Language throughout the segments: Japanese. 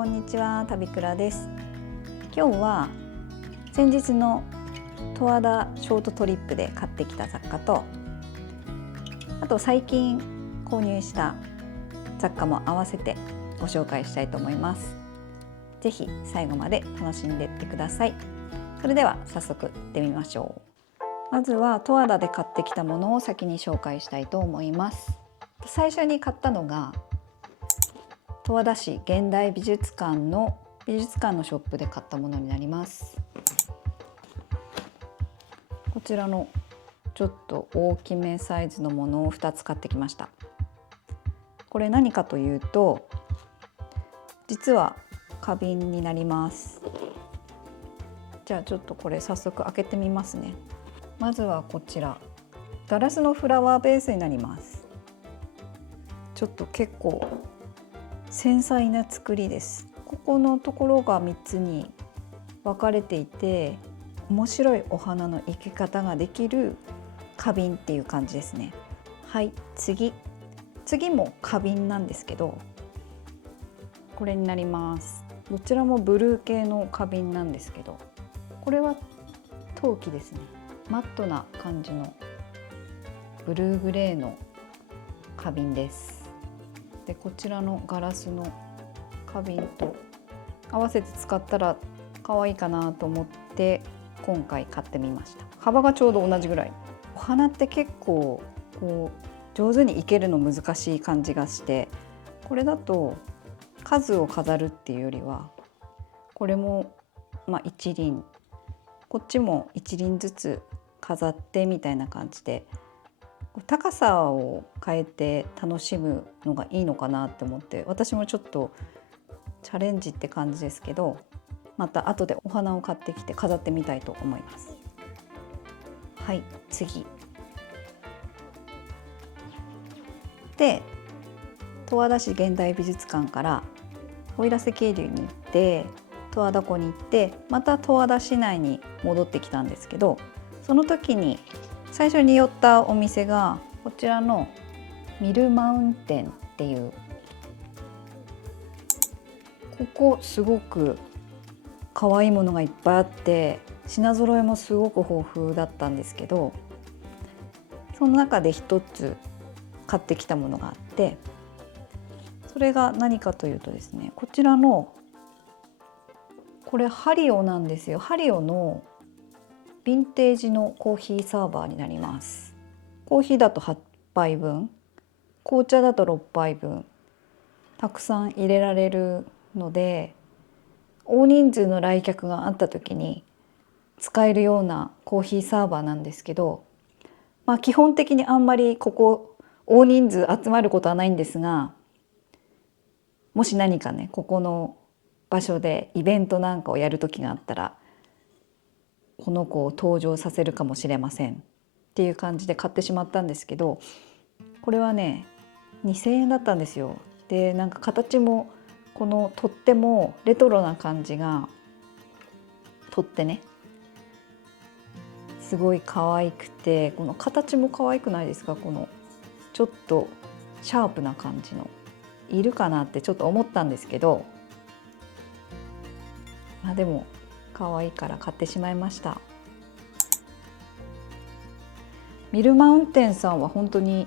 こんにちは、たびくらです。今日は先日の十和田ショートトリップで買ってきた雑貨と、あと最近購入した雑貨も合わせてご紹介したいと思います。ぜひ最後まで楽しんでいってください。それでは早速行ってみましょう。まずは十和田で買ってきたものを先に紹介したいと思います。最初に買ったのが十和田市現代美術館のショップで買ったものになります。こちらのちょっと大きめサイズのものを2つ買ってきました。これ何かというと、実は花瓶になります。じゃあちょっとこれ早速開けてみますね。まずはこちら、ガラスのフラワーベースになります。ちょっと結構繊細な作りです。ここのところが3つに分かれていて、面白いお花の生け方ができる花瓶っていう感じですね。はい、次も花瓶なんですけど、これになります。どちらもブルー系の花瓶なんですけど、これは陶器ですね。マットな感じのブルーグレーの花瓶です。でこちらのガラスの花瓶と合わせて使ったら可愛いかなと思って今回買ってみました。幅がちょうど同じぐらい。お花って結構こう上手に生けるの難しい感じがして、これだと数を飾るっていうよりは、これも一輪、こっちも一輪ずつ飾ってみたいな感じで、高さを変えて楽しむのがいいのかなって思って、私もちょっとチャレンジって感じですけど、また後でお花を買ってきて飾ってみたいと思います。はい、次で十和田市現代美術館から奥入瀬渓流に行って十和田湖に行って、また十和田市内に戻ってきたんですけど、その時に最初に寄ったお店がこちらのミルマウンテンっていう、ここすごく可愛いものがいっぱいあって品揃えもすごく豊富だったんですけど、その中で一つ買ってきたものがあって、それが何かというとですね、こちらのこれハリオなんですよ。ハリオのヴィンテージのコーヒーサーバーになります。コーヒーだと8杯分、紅茶だと6杯分、たくさん入れられるので、大人数の来客があった時に使えるようなコーヒーサーバーなんですけど、基本的にあんまりここ大人数集まることはないんですが、もし何かね、ここの場所でイベントなんかをやる時があったら、この子を登場させるかもしれませんっていう感じで買ってしまったんですけど、これはね2000円だったんですよ。でなんか形もこのとってもレトロな感じがとってね、すごい可愛くて、この形も可愛くないですか？このちょっとシャープな感じのいるかなってちょっと思ったんですけど、でも可愛いから買ってしまいました。ミルマウンテンさんは本当に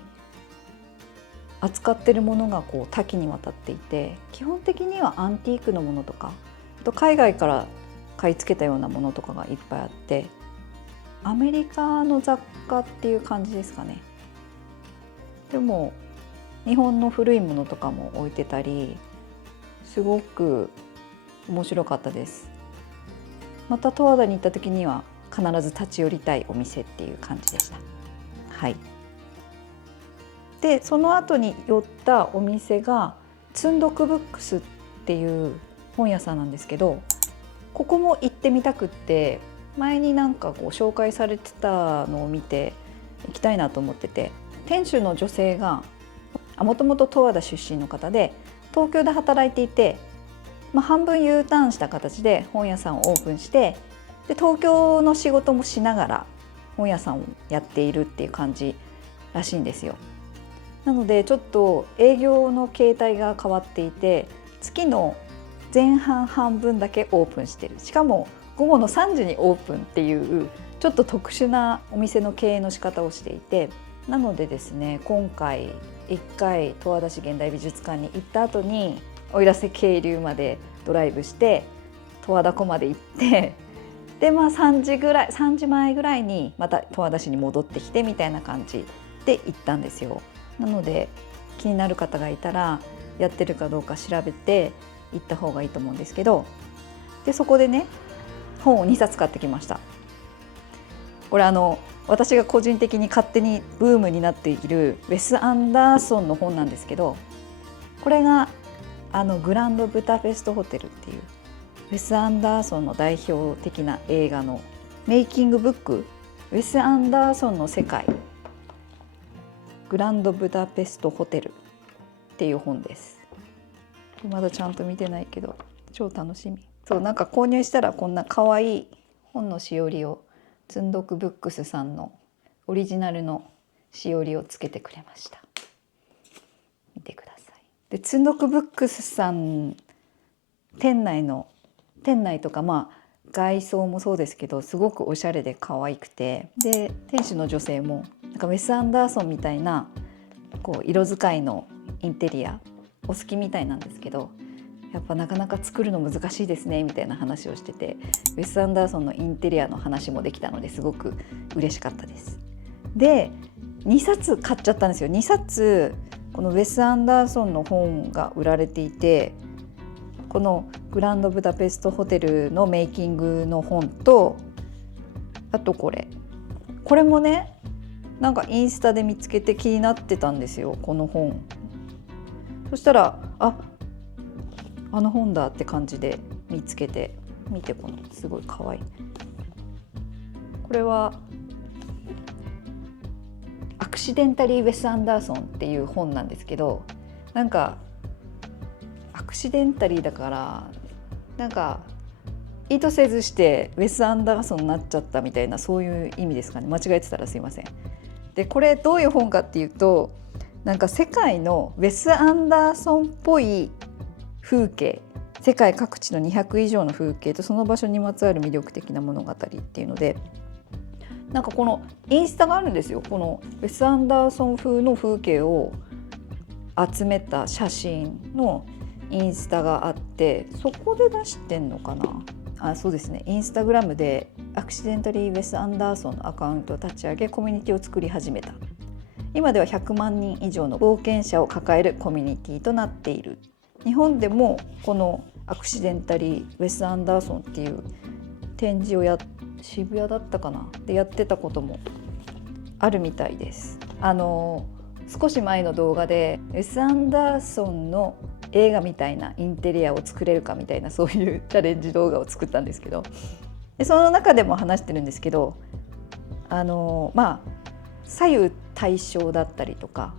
扱ってるものがこう多岐にわたっていて、基本的にはアンティークのものとか、あと海外から買い付けたようなものとかがいっぱいあって、アメリカの雑貨っていう感じですかね。でも日本の古いものとかも置いてたり、すごく面白かったです。また十和田に行った時には必ず立ち寄りたいお店っていう感じでした。はい。でその後に寄ったお店が積んどくブックスっていう本屋さんなんですけど、ここも行ってみたくって、前になんかこう紹介されてたのを見て行きたいなと思ってて、店主の女性がもともと十和田出身の方で東京で働いていて、半分 U ターンした形で本屋さんをオープンして、で東京の仕事もしながら本屋さんをやっているっていう感じらしいんですよ。なのでちょっと営業の形態が変わっていて、月の前半半分だけオープンしてる。しかも午後の3時にオープンっていうちょっと特殊なお店の経営の仕方をしていて、なのでですね、今回1回十和田市現代美術館に行った後に奥入瀬渓流までドライブして十和田湖まで行って、で3時前ぐらいにまた十和田市に戻ってきてみたいな感じで行ったんですよ。なので気になる方がいたらやってるかどうか調べて行った方がいいと思うんですけど、でそこでね本を2冊買ってきました。これ私が個人的に勝手にブームになっているウェス・アンダーソンの本なんですけど、これがグランドブダペストホテルっていうウェス・アンダーソンの代表的な映画のメイキングブック、ウェス・アンダーソンの世界グランドブダペストホテルっていう本です。まだちゃんと見てないけど超楽しみ。そう、なんか購入したらこんな可愛い本のしおりを積んどくブックスさんのオリジナルのしおりをつけてくれました。見てください。で積んどくブックスさん店内とか外装もそうですけどすごくおしゃれで可愛くて、で店主の女性もなんかウェス・アンダーソンみたいな色使いのインテリアお好きみたいなんですけど、やっぱなかなか作るの難しいですねみたいな話をしてて、ウェス・アンダーソンのインテリアの話もできたのですごく嬉しかったです。で2冊買っちゃったんですよ。2冊このウェス・アンダーソンの本が売られていて、このグランドブダペストホテルのメイキングの本と、あとこれもねなんかインスタで見つけて気になってたんですよ、この本。そしたらあの本だって感じで見つけて、見てこのすごい可愛い。これはアクシデンタリー・ウェス・アンダーソンっていう本なんですけど、なんかアクシデンタリーだからなんか意図せずしてウェス・アンダーソンになっちゃったみたいな、そういう意味ですかね。間違えてたらすいません。でこれどういう本かっていうと、なんか世界のウェス・アンダーソンっぽい風景、世界各地の200以上の風景とその場所にまつわる魅力的な物語っていうので、なんかこのインスタがあるんですよ。このウェス・アンダーソン風の風景を集めた写真のインスタがあって、そこで出してんのかな。そうですね、インスタグラムでアクシデンタリー・ウェス・アンダーソンのアカウントを立ち上げコミュニティを作り始めた。今では100万人以上の冒険者を抱えるコミュニティとなっている。日本でもこのアクシデンタリー・ウェス・アンダーソンっていう展示を渋谷だったかなでやってたこともあるみたいです。少し前の動画でウェス・アンダーソンの映画みたいなインテリアを作れるかみたいな、そういうチャレンジ動画を作ったんですけど、でその中でも話してるんですけど、左右対称だったりとか、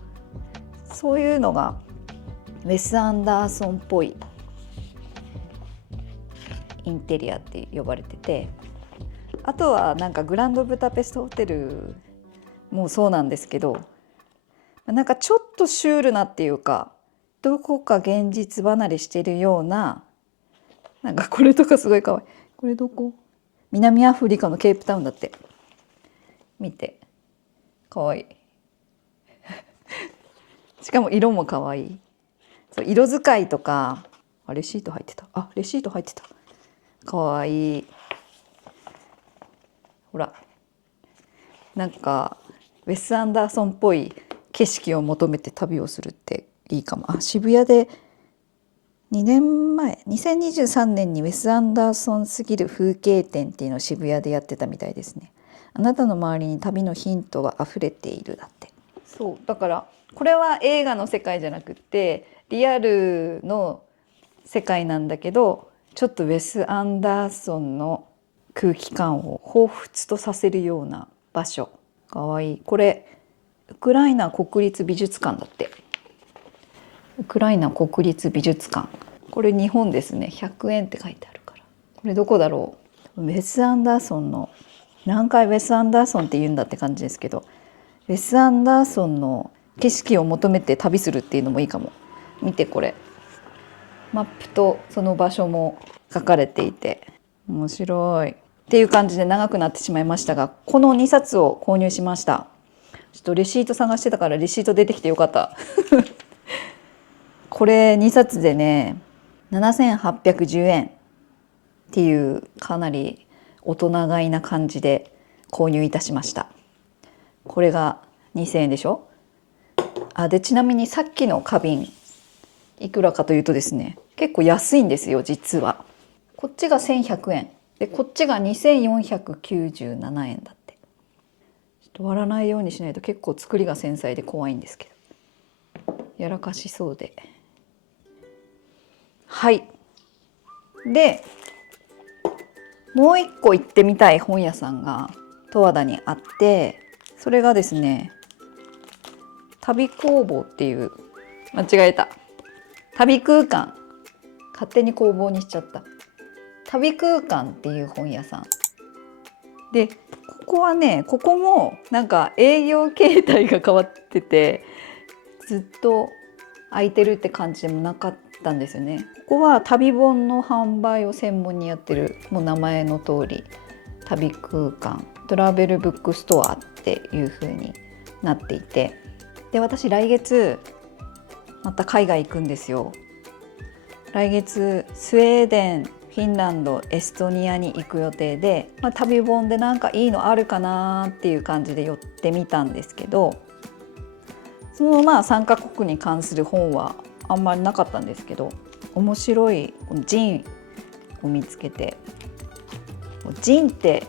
そういうのがウェス・アンダーソンっぽいインテリアって呼ばれてて、あとはなんかグランドブダペストホテルもそうなんですけど、なんかちょっとシュールなっていうか、どこか現実離れしてるような、なんかこれとかすごい可愛い。これどこ？南アフリカのケープタウンだって。見て、可愛い。しかも色も可愛い。そう色使いとか、レシート入ってた。レシート入ってた。可愛い。ほら、なんかウェス・アンダーソンっぽい景色を求めて旅をするっていいかも。渋谷で2年前2023年にウェス・アンダーソンすぎる風景展っていうのを渋谷でやってたみたいですね。あなたの周りに旅のヒントは溢れているだって。そうだからこれは映画の世界じゃなくってリアルの世界なんだけど、ちょっとウェス・アンダーソンの空気感を彷彿とさせるような場所。かわいい。これウクライナ国立美術館だって。ウクライナ国立美術館、これ日本ですね。100円って書いてあるから。これどこだろう。ウェス・アンダーソンの、何回ウェス・アンダーソンって言うんだって感じですけど、ウェス・アンダーソンの景色を求めて旅するっていうのもいいかも。見てこれマップとその場所も書かれていて面白いっていう感じで長くなってしまいましたが、この2冊を購入しました。ちょっとレシート探してたからレシート出てきてよかったこれ2冊でね7810円っていうかなり大人買いな感じで購入いたしました。これが2000円でしょ。でちなみにさっきの花瓶いくらかというとですね、結構安いんですよ実は。こっちが1100円でこっちが2497円だって。ちょっと割らないようにしないと結構作りが繊細で怖いんですけど、やらかしそうで。はい。でもう一個行ってみたい本屋さんが十和田にあって、それがですね旅工房っていう、間違えた、旅空間、勝手に工房にしちゃった、旅空間っていう本屋さんで、ここはね、ここもなんか営業形態が変わっててずっと空いてるって感じでもなかったんですよね。ここは旅本の販売を専門にやってる、もう名前の通り旅空間トラベルブックストアっていう風になっていて、で私来月また海外行くんですよ。来月スウェーデン、フィンランド、エストニアに行く予定で、旅本でなんかいいのあるかなっていう感じで寄ってみたんですけど、その3カ国に関する本はあんまりなかったんですけど、面白いジンを見つけて、ジンって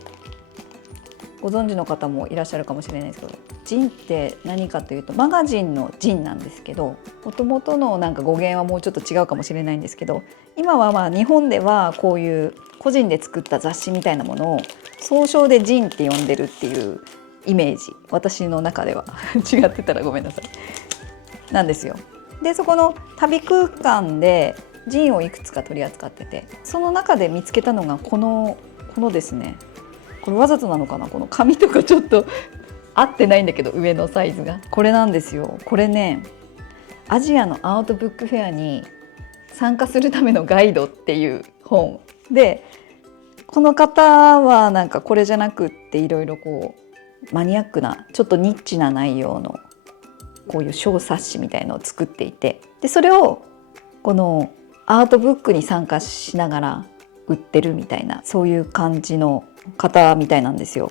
ご存知の方もいらっしゃるかもしれないですけど、ジンって何かというとマガジンのジンなんですけど、もともとのなんか語源はもうちょっと違うかもしれないんですけど、今は日本ではこういう個人で作った雑誌みたいなものを総称でジンって呼んでるっていうイメージ、私の中では違ってたらごめんなさいなんですよ。でそこの旅空間でジンをいくつか取り扱ってて、その中で見つけたのがこのですね、これわざとなのかな、この紙とかちょっと合ってないんだけど上のサイズがこれなんですよ。これね、アジアのアウトブックフェアに参加するためのガイドっていう本で、この方はなんかこれじゃなくっていろいろこうマニアックなちょっとニッチな内容のこういう小冊子みたいのを作っていて、でそれをこのアートブックに参加しながら売ってるみたいな、そういう感じの方みたいなんですよ。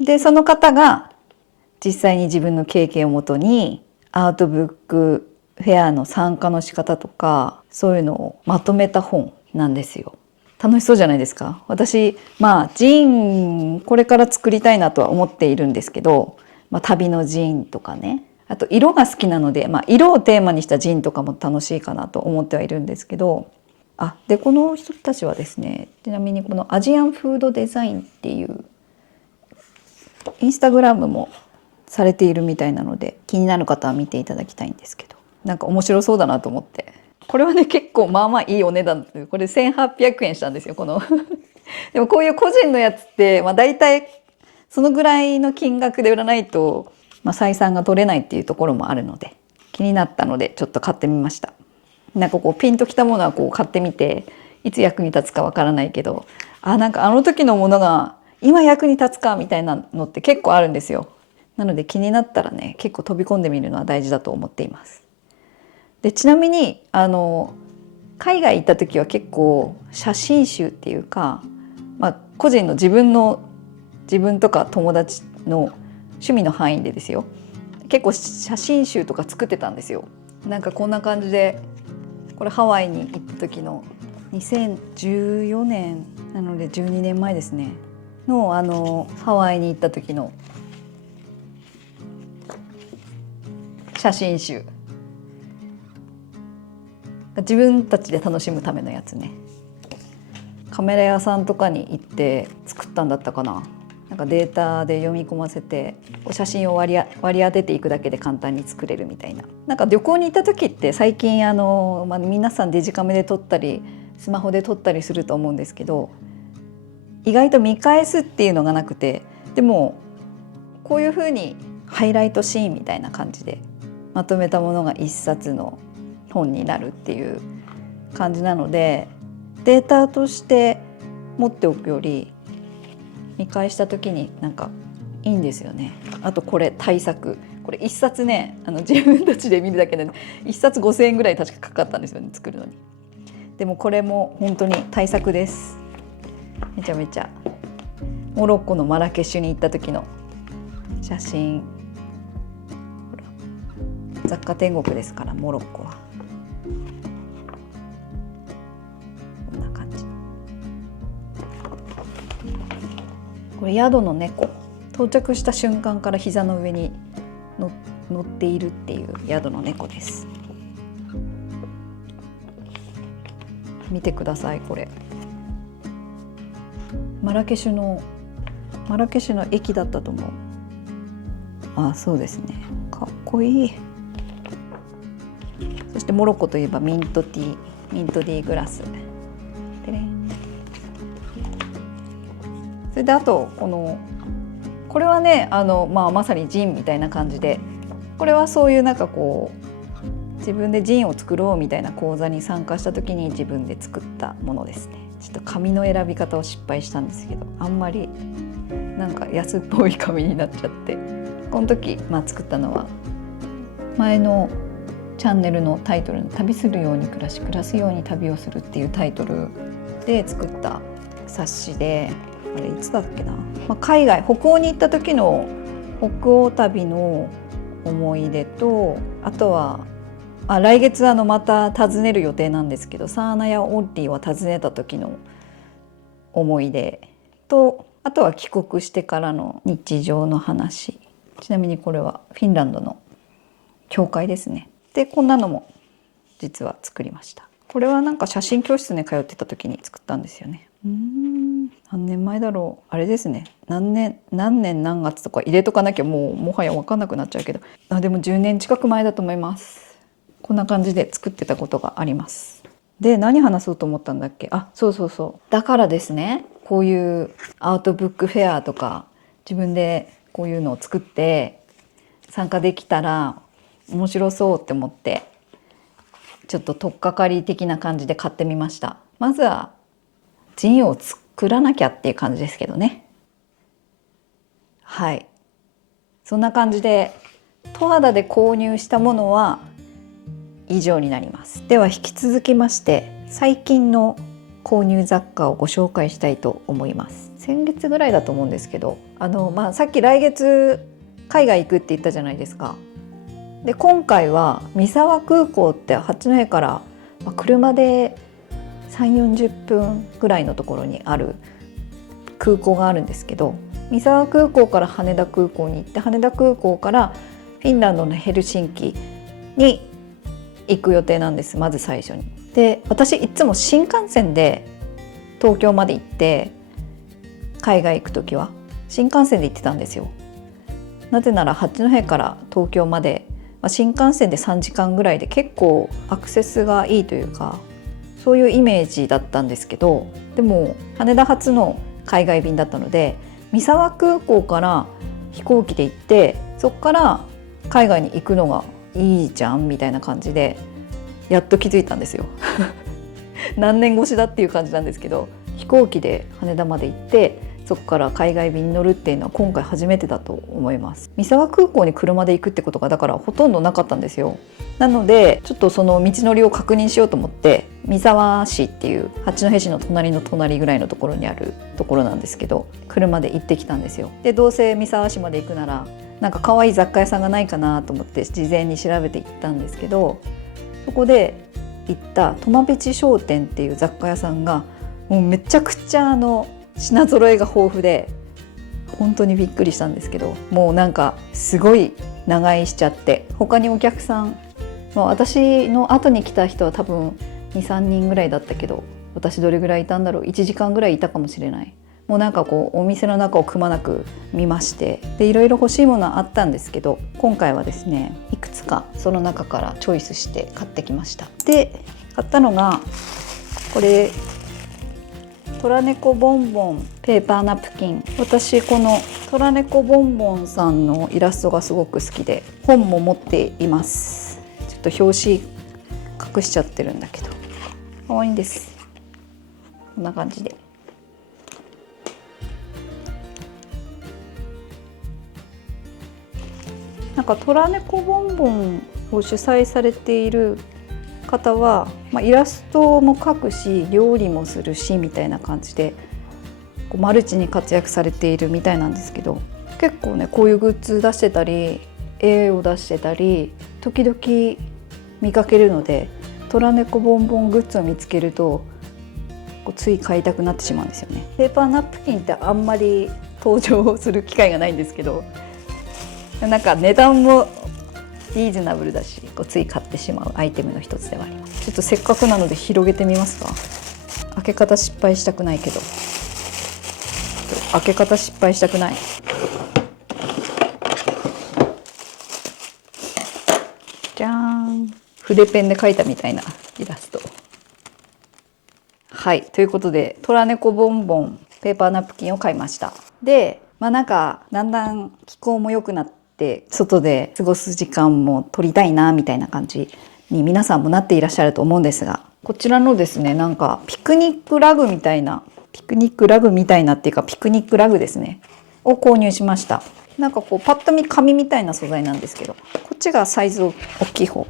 でその方が実際に自分の経験をもとにアートブックフェアの参加の仕方とかそういうのをまとめた本なんですよ。楽しそうじゃないですか。私ジンこれから作りたいなとは思っているんですけど、旅のジンとかね、あと色が好きなので、色をテーマにしたジンとかも楽しいかなと思ってはいるんですけど、でこの人たちはですね、ちなみにこのアジアンフードデザインっていうインスタグラムもされているみたいなので、気になる方は見ていただきたいんですけど、なんか面白そうだなと思って、これはね結構いいお値段で、これ1800円したんですよこのでもこういう個人のやつってだいたいそのぐらいの金額で売らないと、採算が取れないっていうところもあるので、気になったのでちょっと買ってみました。なんかこうピンときたものはこう買ってみて、いつ役に立つかわからないけど、なんかあの時のものが今役に立つかみたいなのって結構あるんですよ。なので気になったらね、結構飛び込んでみるのは大事だと思っています。でちなみに海外行った時は結構写真集っていうか、個人の自分とか友達の趣味の範囲でですよ、結構写真集とか作ってたんですよ。なんかこんな感じで、これハワイに行った時の2014年なので12年前ですねのハワイに行った時の写真集、自分たちで楽しむためのやつね。カメラ屋さんとかに行って作ったんだったかな。なんかデータで読み込ませて写真を割り当てていくだけで簡単に作れるみたいな。なんか旅行に行った時って最近皆さんデジカメで撮ったりスマホで撮ったりすると思うんですけど、意外と見返すっていうのがなくて、でもこういう風にハイライトシーンみたいな感じでまとめたものが一冊の本になるっていう感じなので、データとして持っておくより見返した時になんかいいんですよね。あとこれ大作、これ1冊ね、自分たちで見るだけで1冊5,000円ぐらい確かかかったんですよね、作るのに。でもこれも本当に大作です。めちゃめちゃモロッコのマラケシュに行った時の写真。ほら、雑貨天国ですからモロッコは。こんな感じ。これ宿の猫、到着した瞬間から膝の上に乗っているっていう宿の猫です。見てください、これマラケシュの駅だったと思う。あ、そうですね、かっこいい。そしてモロッコといえばミントディーグラスでね。それであとこれはねまさにジンみたいな感じで、これはそういうなんかこう自分でジンを作ろうみたいな講座に参加した時に自分で作ったものですね。ちょっと紙の選び方を失敗したんですけど、あんまりなんか安っぽい紙になっちゃって、この時、作ったのは前のチャンネルのタイトルの旅するように暮らし、暮らすように旅をするっていうタイトルで作った冊子で、あれいつだっけな、海外北欧に行った時の北欧旅の思い出と、あとは来月また訪ねる予定なんですけど、サーナやオッリーは訪ねた時の思い出と、あとは帰国してからの日常の話。ちなみにこれはフィンランドの教会ですね。でこんなのも実は作りました。これはなんか写真教室に通ってた時に作ったんですよね。何年前だろう、あれですね、何年何月とか入れとかなきゃもはや分かんなくなっちゃうけど、でも10年近く前だと思います。こんな感じで作ってたことがあります。で何話そうと思ったんだっけ。そうだからですね、こういうアウトブックフェアとか自分でこういうのを作って参加できたら面白そうって思って、ちょっと取っかかり的な感じで買ってみました。まずはジンを作らなきゃっていう感じですけどね。はい、そんな感じで十和田で購入したものは以上になります。では引き続きまして最近の購入雑貨をご紹介したいと思います。先月ぐらいだと思うんですけど、さっき来月海外行くって言ったじゃないですか。で今回は三沢空港って八戸から車で3、40分ぐらいのところにある空港があるんですけど、三沢空港から羽田空港に行って、羽田空港からフィンランドのヘルシンキに行く予定なんです、まず最初に。で私いつも新幹線で東京まで行って、海外行く時は新幹線で行ってたんですよ。なぜなら八戸から東京まで、新幹線で3時間ぐらいで結構アクセスがいいというか、そういうイメージだったんですけど、でも羽田発の海外便だったので、三沢空港から飛行機で行って、そこから海外に行くのがいいじゃんみたいな感じでやっと気づいたんですよ何年越しだっていう感じなんですけど、飛行機で羽田まで行ってそこから海外便に乗るっていうのは今回初めてだと思います。三沢空港に車で行くってことがだからほとんどなかったんですよ。なのでちょっとその道のりを確認しようと思って、三沢市っていう八戸市の隣の隣ぐらいのところにあるところなんですけど、車で行ってきたんですよ。でどうせ三沢市まで行くならなんか可愛い雑貨屋さんがないかなと思って事前に調べて行ったんですけど、そこで行ったトマベチ商店っていう雑貨屋さんがもうめちゃくちゃ品揃えが豊富で本当にびっくりしたんですけど、もうなんかすごい長居しちゃって、他にお客さん、私の後に来た人は多分 2,3 人ぐらいだったけど、私どれぐらいいたんだろう、1時間ぐらいいたかもしれない。もうなんかこうお店の中をくまなく見まして、でいろいろ欲しいものはあったんですけど、今回はですねいくつかその中からチョイスして買ってきました。で買ったのがこれ、トラネコボンボンペーパーナプキン。私このトラネコボンボンさんのイラストがすごく好きで本も持っています。ちょっと表紙隠しちゃってるんだけど、可愛いんです。こんな感じで。なんかトラネコボンボンを主催されている方は、イラストも描くし料理もするしみたいな感じでこうマルチに活躍されているみたいなんですけど、結構ねこういうグッズ出してたり絵を出してたり時々見かけるので、トラネコボンボングッズを見つけるとこうつい買いたくなってしまうんですよね。ペーパーナプキンってあんまり登場する機会がないんですけど、なんか値段もリーズナブルだしこうつい買ってしまうアイテムの一つではあります。ちょっとせっかくなので広げてみますか。開け方失敗したくないけど、開け方失敗したくない。じゃーん、筆ペンで描いたみたいなイラスト。はい、ということでトラネコボンボンペーパーナプキンを買いました。で、なんかだんだん気候も良くなって外で過ごす時間も取りたいなみたいな感じに皆さんもなっていらっしゃると思うんですが、こちらのですね、なんかピクニックラグみたいなっていうかピクニックラグですねを購入しました。なんかこうパッと見紙みたいな素材なんですけど、こっちがサイズ大きい方、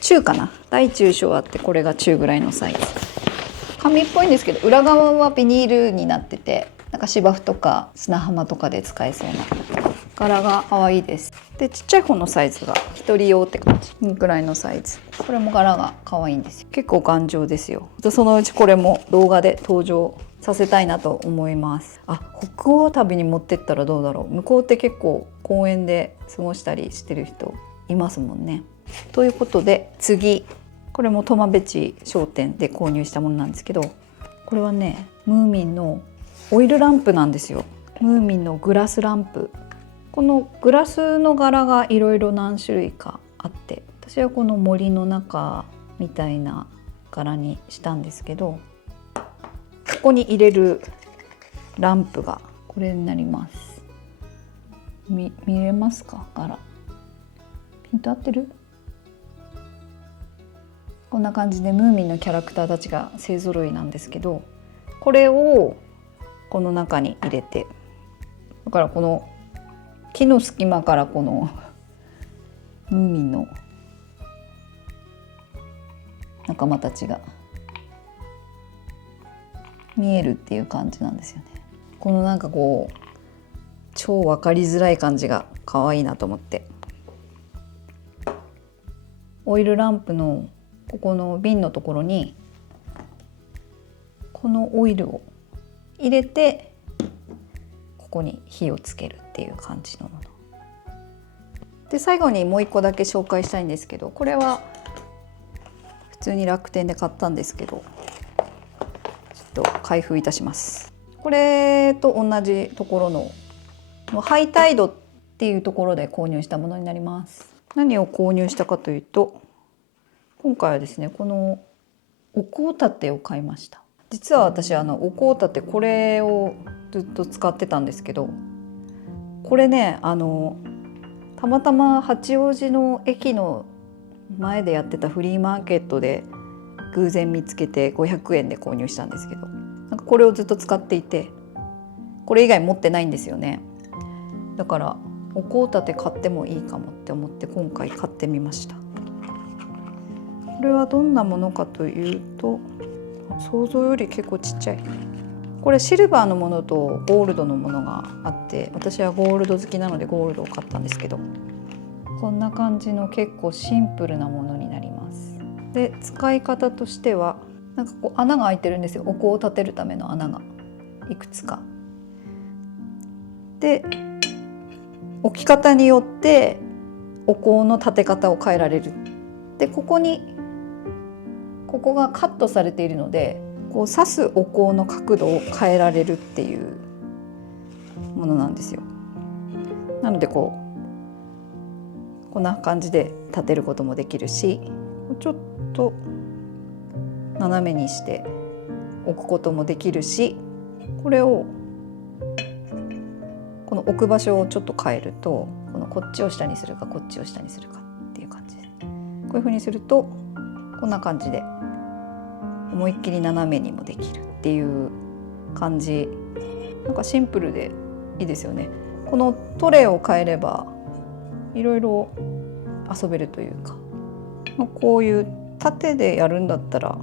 中かな、大中小あってこれが中ぐらいのサイズ。紙っぽいんですけど裏側はビニールになってて、なんか芝生とか砂浜とかで使えそうな柄が可愛いです。でちっちゃい方のサイズが1人用って感じぐらいのサイズ、これも柄が可愛いんですよ。結構頑丈ですよ。そのうちこれも動画で登場させたいなと思います。北欧旅に持ってったらどうだろう。向こうって結構公園で過ごしたりしてる人いますもんね。ということで次、これもトマベチ商店で購入したものなんですけど、これはねムーミンのオイルランプなんですよ。ムーミンのグラスランプ。このグラスの柄がいろいろ何種類かあって、私はこの森の中みたいな柄にしたんですけど、ここに入れるランプがこれになります。見れますか？柄ピント合ってる？こんな感じでムーミンのキャラクターたちが勢ぞろいなんですけど、これをこの中に入れて、だからこの木の隙間からこのムーミンの仲間たちが見えるっていう感じなんですよね。このなんかこう超分かりづらい感じが可愛いなと思って、オイルランプのここの瓶のところにこのオイルを入れてここに火をつけるっていう感じのもので、最後にもう一個だけ紹介したいんですけど、これは普通に楽天で買ったんですけど、ちょっと開封いたします。これと同じところのハイタイドっていうところで購入したものになります。何を購入したかというと、今回はですねこのお香立てを買いました。実は私お香立てこれをずっと使ってたんですけど、これねたまたま八王子の駅の前でやってたフリーマーケットで偶然見つけて500円で購入したんですけど、なんかこれをずっと使っていて、これ以外持ってないんですよね。だからお香立て買ってもいいかもって思って今回買ってみました。これはどんなものかというと、想像より結構ちっちゃい。これシルバーのものとゴールドのものがあって、私はゴールド好きなのでゴールドを買ったんですけど、こんな感じの結構シンプルなものになります。で使い方としてはなんかこう穴が開いてるんですよ。お香を立てるための穴がいくつかで、置き方によってお香の立て方を変えられる。でここがカットされているので、こう刺すお香の角度を変えられるっていうものなんですよ。なのでこんな感じで立てることもできるし、ちょっと斜めにして置くこともできるし、これをこの置く場所をちょっと変えると、こっちを下にするかこっちを下にするかっていう感じです。こういう風にするとこんな感じで思いっきり斜めにもできるっていう感じ。なんかシンプルでいいですよね。このトレイを変えればいろいろ遊べるというか、こういう縦でやるんだったら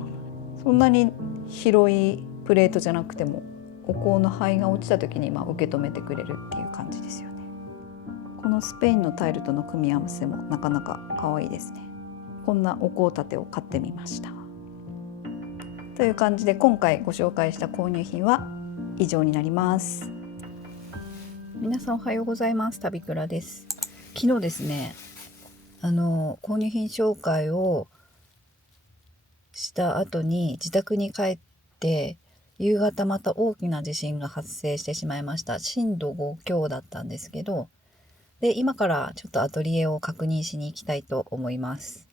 そんなに広いプレートじゃなくてもお香の灰が落ちた時に受け止めてくれるっていう感じですよね。このスペインのタイルとの組み合わせもなかなか可愛いですね。こんなお香立てを買ってみました。という感じで今回ご紹介した購入品は以上になります。皆さんおはようございます。旅倉です。昨日ですね、購入品紹介をした後に自宅に帰って夕方また大きな地震が発生してしまいました。震度5強だったんですけど、で今からちょっとアトリエを確認しに行きたいと思います。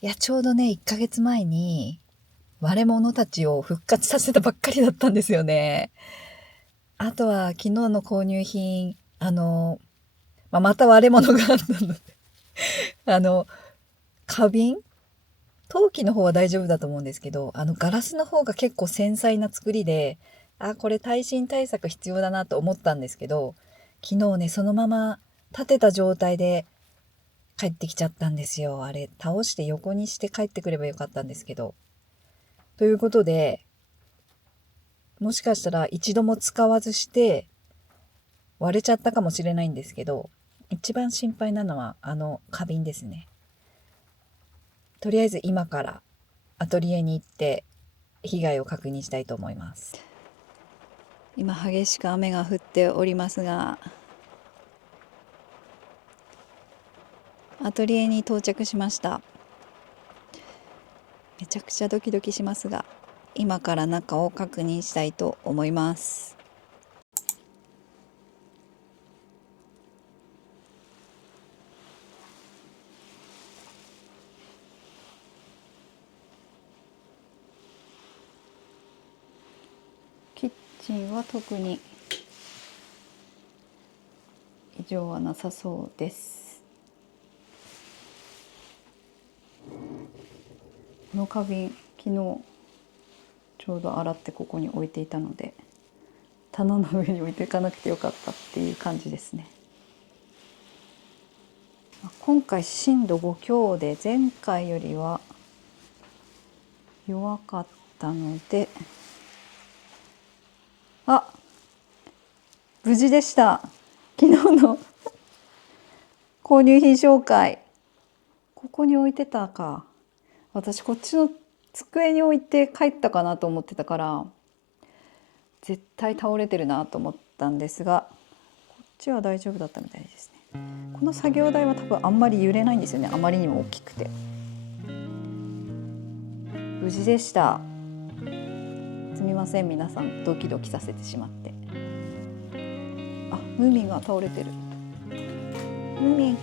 いや、ちょうどね1ヶ月前に割れ物たちを復活させたばっかりだったんですよね。あとは昨日の購入品、また割れ物があったので花瓶、陶器の方は大丈夫だと思うんですけど、ガラスの方が結構繊細な作りで、これ耐震対策必要だなと思ったんですけど、昨日ねそのまま立てた状態で帰ってきちゃったんですよ。あれ倒して横にして帰ってくればよかったんですけど。ということで、もしかしたら一度も使わずして割れちゃったかもしれないんですけど、一番心配なのは花瓶ですね。とりあえず今からアトリエに行って被害を確認したいと思います。今激しく雨が降っておりますが、アトリエに到着しました。めちゃくちゃドキドキしますが、今から中を確認したいと思います。キッチンは特に異常はなさそうです。この花瓶、昨日ちょうど洗ってここに置いていたので、棚の上に置いていかなくてよかったっていう感じですね。今回震度5強で前回よりは弱かったので、無事でした。昨日の購入品紹介、ここに置いてたか。私こっちの机に置いて帰ったかなと思ってたから、絶対倒れてるなと思ったんですが、こっちは大丈夫だったみたいですね。この作業台は多分あんまり揺れないんですよね。あまりにも大きくて。無事でした。すみません、皆さんドキドキさせてしまって。ムーミンが倒れてる。ムーミン。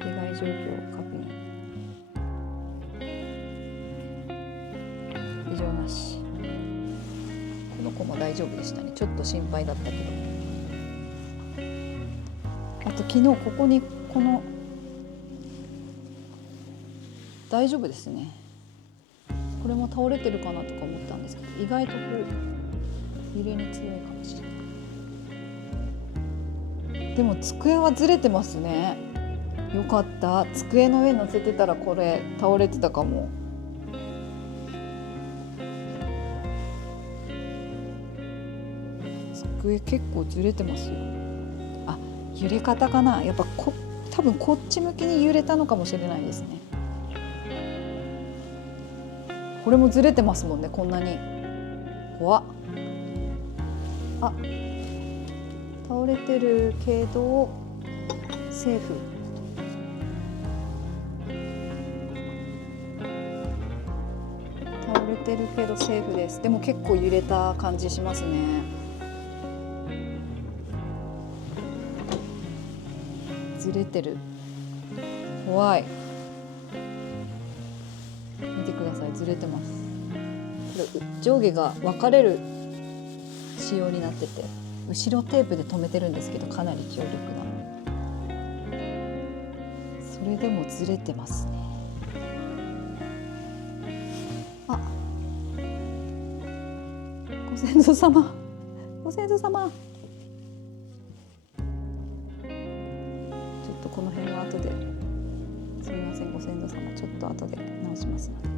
被害状況を確認。異常なし。この子も大丈夫でしたね。ちょっと心配だったけど。あと昨日ここにこの大丈夫ですね。これも倒れてるかなとか思ったんですけど、意外とこう揺れに強いかもしれない。でも机はずれてますね。よかった。机の上に乗せてたらこれ倒れてたかも。机結構ずれてますよ。揺れ方かな。やっぱ多分こっち向きに揺れたのかもしれないですね。これもずれてますもんね、こんなに。怖っ。倒れてるけどセーフ。倒れてるけどセーフです。でも結構揺れた感じしますね。ずれてる。怖い。見てください、ずれてます。これ上下が分かれる仕様になってて、後ろテープで留めてるんですけど、かなり強力な。それでもずれてますね。あ、ご先祖様、ご先祖様。ちょっとこの辺は後で、すみません、ご先祖様、ちょっと後で直しますので。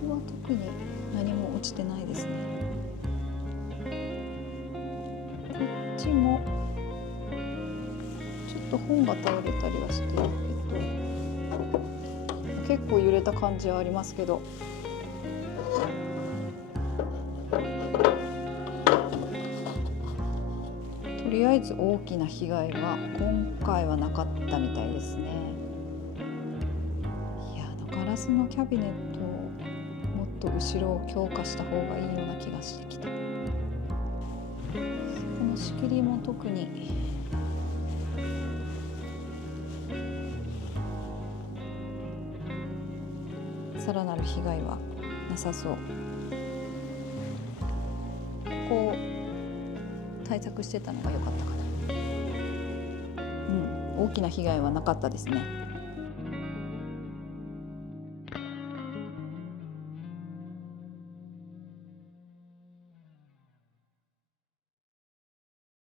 ここは特に何も落ちてないですね。こっちもちょっと本が倒れたりはしてるけど、結構揺れた感じはありますけど、とりあえず大きな被害は今回はなかったみたいですね。いや、ガラスのキャビネットをもっと後ろを強化した方がいいような気がしてきた。この仕切りも特にさらなる被害はなさそう。こう対策してたのが良かったかな。大きな被害はなかったですね。